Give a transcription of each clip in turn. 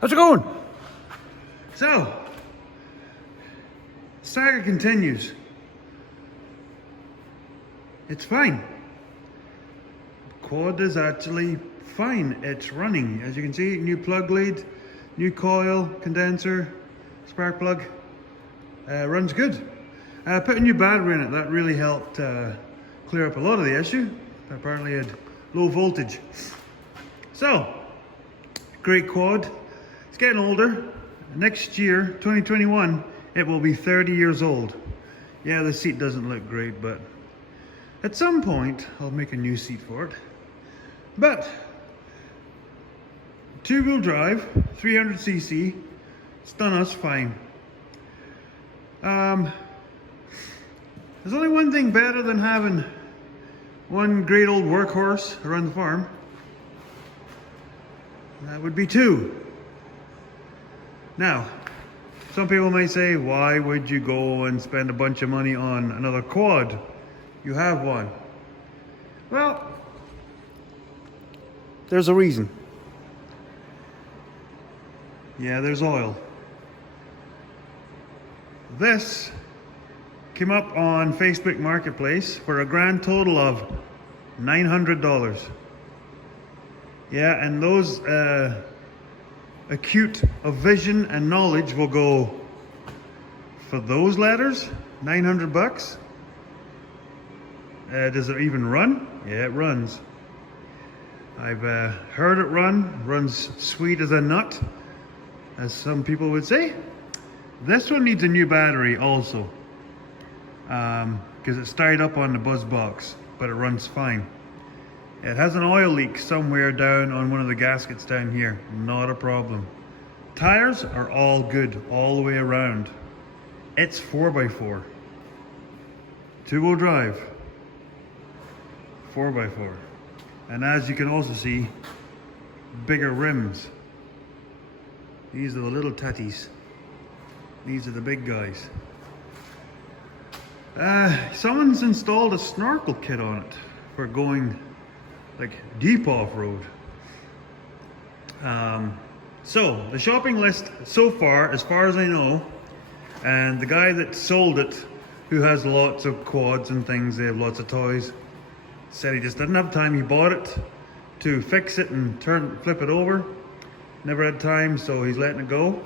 How's it going? So, saga continues. It's fine. Quad is actually fine. It's running. As you can see, new plug lead, new coil, condenser, spark plug. Runs good. Put a new battery in it. That really helped clear up a lot of the issue. Apparently it had low voltage. So, great quad. It's getting older. Next year, 2021, it will be 30 years old. Yeah, the seat doesn't look great, but at some point, I'll make a new seat for it. But, two-wheel drive, 300cc, it's done us fine. There's only one thing better than having one great old workhorse around the farm. That would be two. Now, some people may say, why would you go and spend a bunch of money on another quad? You have one. Well, there's a reason. Yeah, there's oil. This came up on Facebook Marketplace for a grand total of $900. Yeah, and those acute of vision and knowledge will go for those letters, 900 bucks. Does it even run? Yeah, it runs. I've heard it runs sweet as a nut, as some people would say. This one needs a new battery also, because it's tied up on the buzz box, but it runs fine. It has an oil leak somewhere down on one of the gaskets down here. Not a problem. Tires are all good all the way around. It's 4x4. Two-wheel drive. 4x4. And as you can also see, bigger rims. These are the little tatties. These are the big guys. Someone's installed a snorkel kit on it for going like deep off-road. So the shopping list so far as I know, and the guy that sold it, who has lots of quads and things, they have lots of toys, said he just didn't have time. He bought it to fix it and flip it over. Never had time, so he's letting it go.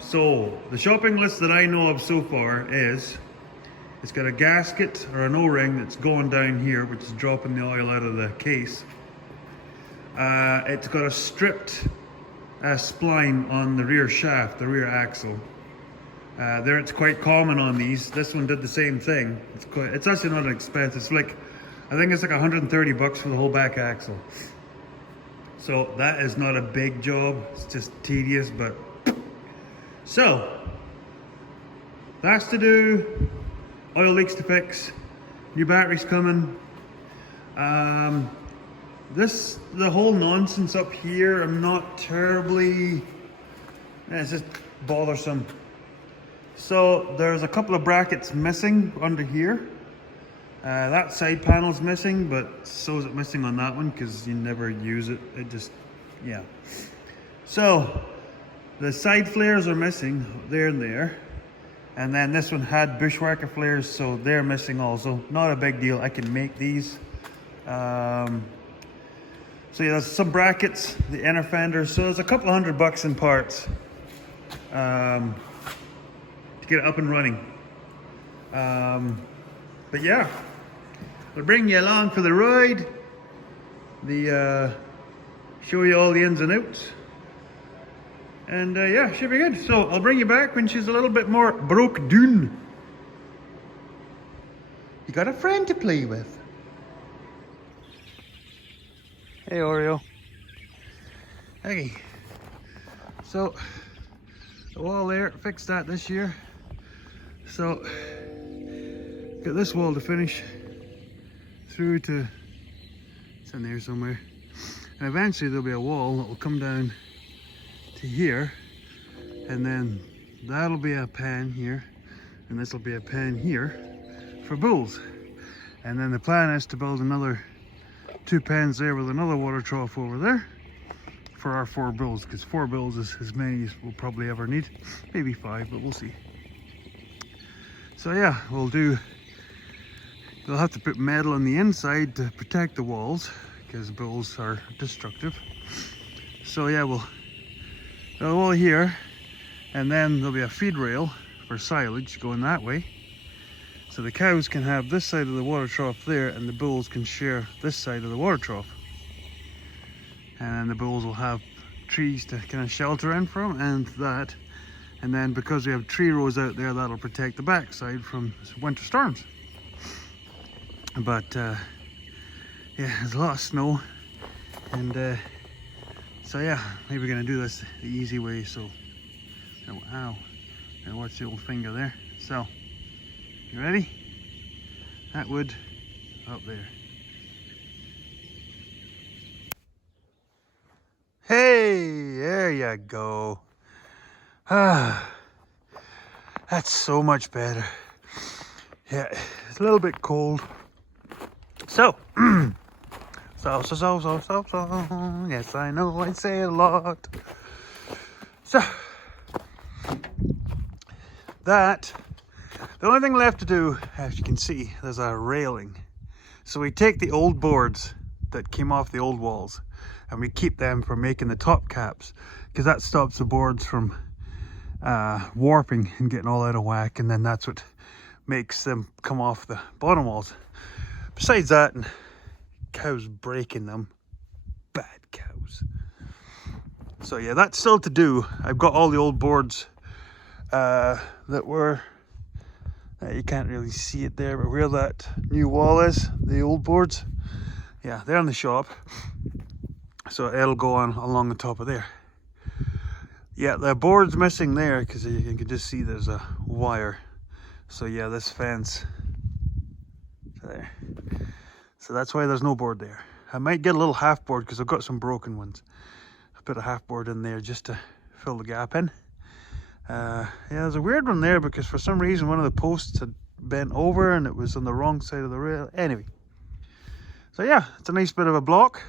So the shopping list that I know of so far is, it's got a gasket or an O-ring that's going down here, which is dropping the oil out of the case. It's got a stripped spline on the rear shaft, the rear axle. There, it's quite common on these. This one did the same thing. It's actually not expensive. It's like, I think it's like 130 bucks for the whole back axle. So that is not a big job. It's just tedious, but so that's to do. Oil leaks to fix. New batteries coming. The whole nonsense up here, I'm not terribly, it's just bothersome. So there's a couple of brackets missing under here. That side panel's missing, but so is it missing on that one because you never use it. It just, yeah. So the side flares are missing there and there. And then this one had bushwhacker flares, so they're missing also. Not a big deal, I can make these. So yeah, there's some brackets, the inner fenders. So there's a couple $100 bucks in parts to get it up and running. But yeah, we'll bring you along for the ride. Show you all the ins and outs. And yeah, should be good. So I'll bring you back when she's a little bit more broke down. You got a friend to play with. Hey Oreo. Hey. So the wall there, fixed that this year. So got this wall to finish through to, it's in there somewhere. And eventually there'll be a wall that will come down to here, and then that'll be a pan here, and this will be a pan here for bulls. And then the plan is to build another 2 pans there with another water trough over there for our 4 bulls, because 4 bulls is as many as we'll probably ever need. Maybe 5, but we'll see. So yeah, we'll have to put metal on the inside to protect the walls, because bulls are destructive. So yeah, we'll wall here, and then there'll be a feed rail for silage going that way. So the cows can have this side of the water trough there, and the bulls can share this side of the water trough. And then the bulls will have trees to kind of shelter in from, and that. And then because we have tree rows out there, that'll protect the backside from winter storms. But yeah, there's a lot of snow, and so yeah, maybe we're gonna do this the easy way. So, oh, ow, now watch the old finger there. So, you ready? That wood up there. Hey, there you go. Ah, that's so much better. Yeah, it's a little bit cold. So, so, yes, I know I say it a lot. So, the only thing left to do, as you can see, there's a railing. So we take the old boards that came off the old walls, and we keep them for making the top caps, because that stops the boards from warping and getting all out of whack, and then that's what makes them come off the bottom walls. Besides that, and cows breaking them, bad cows. So yeah, that's still to do. I've got all the old boards that were, you can't really see it there, but where that new wall is, the old boards, yeah, they're in the shop. So it'll go on along the top of there. Yeah, the board's missing there because you can just see there's a wire. So yeah, this fence there. So that's why there's no board there. I might get a little half board because I've got some broken ones. I put a half board in there just to fill the gap in. Yeah, there's a weird one there because for some reason one of the posts had bent over and it was on the wrong side of the rail. Anyway, so yeah, it's a nice bit of a block.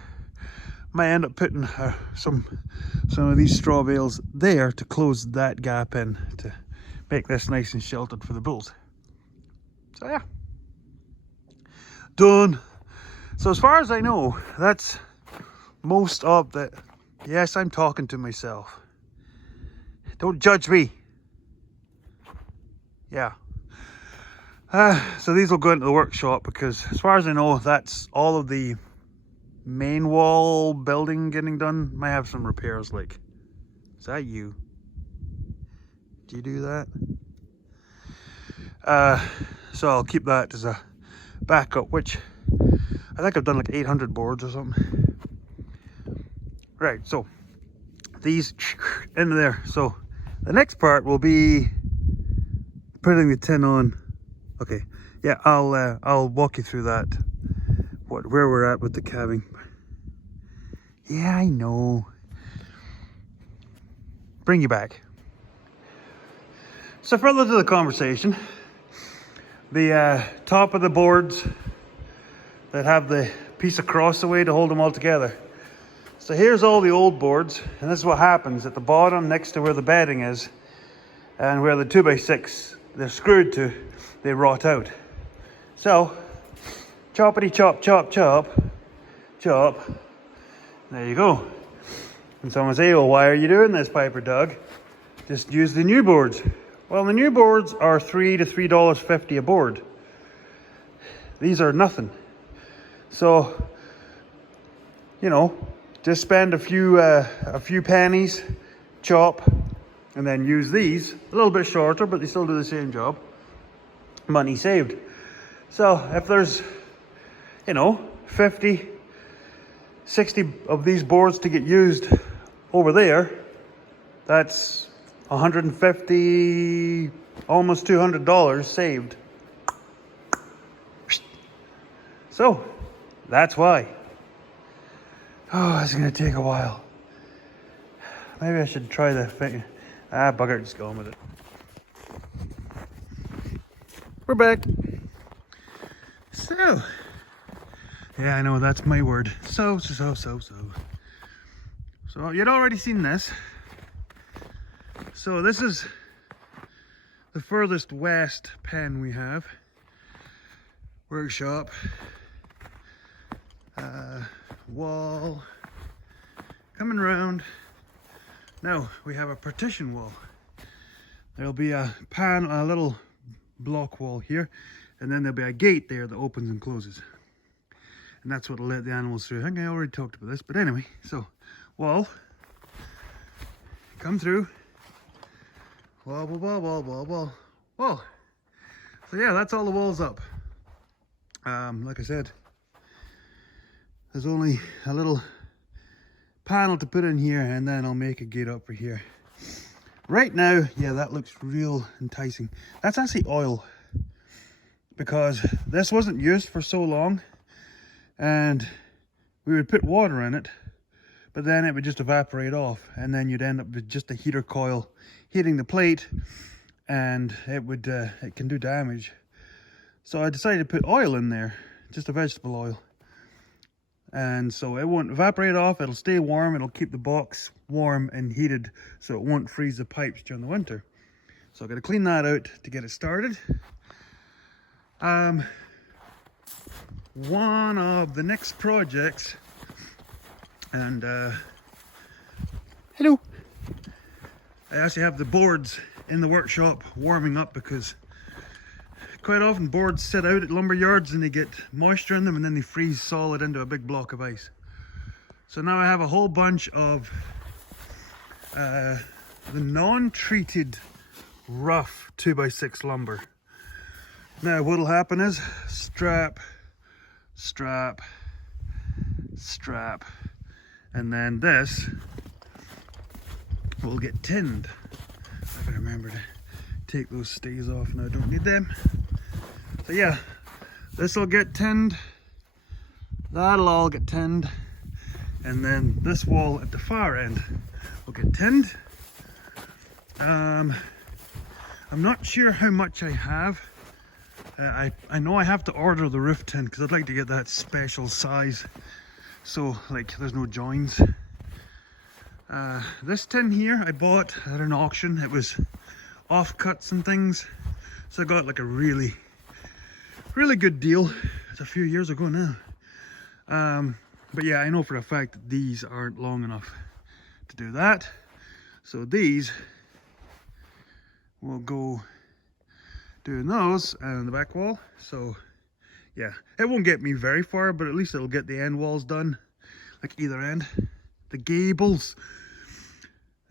Might end up putting some of these straw bales there to close that gap in to make this nice and sheltered for the bulls. So yeah, done. So as far as I know, that's most of the, yes, I'm talking to myself. Don't judge me. Yeah. So these will go into the workshop because as far as I know, that's all of the main wall building getting done. Might have some repairs like, is that you? Do you do that? So I'll keep that as a backup, which I think I've done like 800 boards or something. Right, so these into there. So the next part will be putting the tin on. Okay, yeah, I'll walk you through that. Where we're at with the cabbing. Yeah, I know. Bring you back. So further to the conversation, the top of the boards that have the piece of cross away to hold them all together. So here's all the old boards, and this is what happens at the bottom next to where the bedding is and where the 2x6 they're screwed to, they rot out. So choppity chop, chop, chop, chop. There you go. And someone say, well, why are you doing this, Piper Doug? Just use the new boards. Well, the new boards are $3 to $3.50 a board. These are nothing. So, you know, just spend a few pennies, chop, and then use these. A little bit shorter, but they still do the same job. Money saved. So if there's, you know, 50, 60 of these boards to get used over there, that's $150, almost $200 saved. So that's why. Oh, it's gonna take a while. Maybe I should try the thing. Bugger, just go on with it. We're back. So, yeah, I know that's my word. So So you'd already seen this. So this is the furthest west pen we have. Workshop. Wall. Coming round. Now we have a partition wall. There'll be a little block wall here, and then there'll be a gate there that opens and closes. And that's what'll let the animals through. I think I already talked about this, but anyway, so wall. Come through. Wall, wall, wall, wall, wall, wall, wall. So yeah, that's all the walls up. Like I said, there's only a little panel to put in here, and then I'll make a gate up for here. Right now, yeah, that looks real enticing. That's actually oil, because this wasn't used for so long, and we would put water in it, but then it would just evaporate off, and then you'd end up with just a heater coil heating the plate, and it can do damage. So I decided to put oil in there, just a vegetable oil. And so it won't evaporate off, it'll stay warm, it'll keep the box warm and heated so it won't freeze the pipes during the winter. So I've got to clean that out to get it started. One of the next projects, and hello, I actually have the boards in the workshop warming up, because quite often boards sit out at lumber yards and they get moisture in them and then they freeze solid into a big block of ice. So now I have a whole bunch of the non-treated rough 2x6 lumber. Now what'll happen is strap, strap, strap, and then this will get tinned. I gotta remember to take those stays off now, I don't need them. So yeah, this will get tinned, that'll all get tinned, and then this wall at the far end will get tinned. I'm not sure how much I have. I know I have to order the roof tin because I'd like to get that special size, so like there's no joins. This tin here I bought at an auction. It was offcuts and things, so I got like a really good deal. It's a few years ago now. But yeah, I know for a fact that these aren't long enough to do that. So these will go doing those and the back wall. So yeah, it won't get me very far, but at least it'll get the end walls done, like either end, the gables.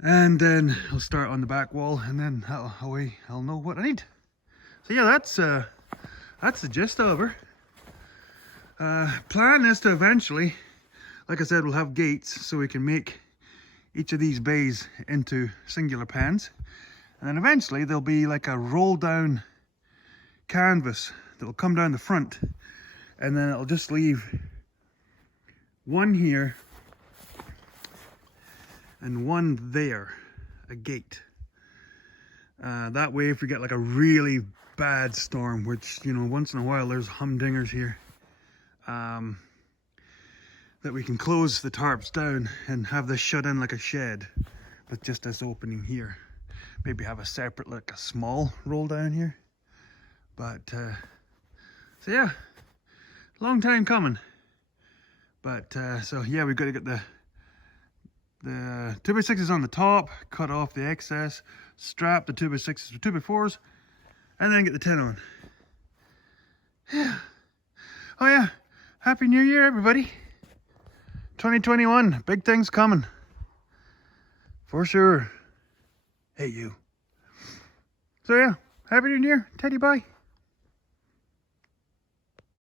And then I'll start on the back wall, and then I'll know what I need. So yeah, that's the gist of her. Plan is to eventually, like I said, we'll have gates so we can make each of these bays into singular pens. And then eventually there'll be like a roll down canvas that'll come down the front, and then it'll just leave one here and one there, a gate. That way if we get like a really bad storm, which, you know, once in a while there's humdingers here, that we can close the tarps down and have this shut in like a shed with just this opening here. Maybe have a separate, like a small roll down here. But so yeah, long time coming. But so yeah, we've got to get the 2x6s on the top, cut off the excess, strap the 2x6s with 2x4s, and then get the tin on. Yeah. Oh yeah, Happy New Year everybody. 2021, big things coming. For sure. Hey you. So yeah, Happy New Year, Teddy, bye.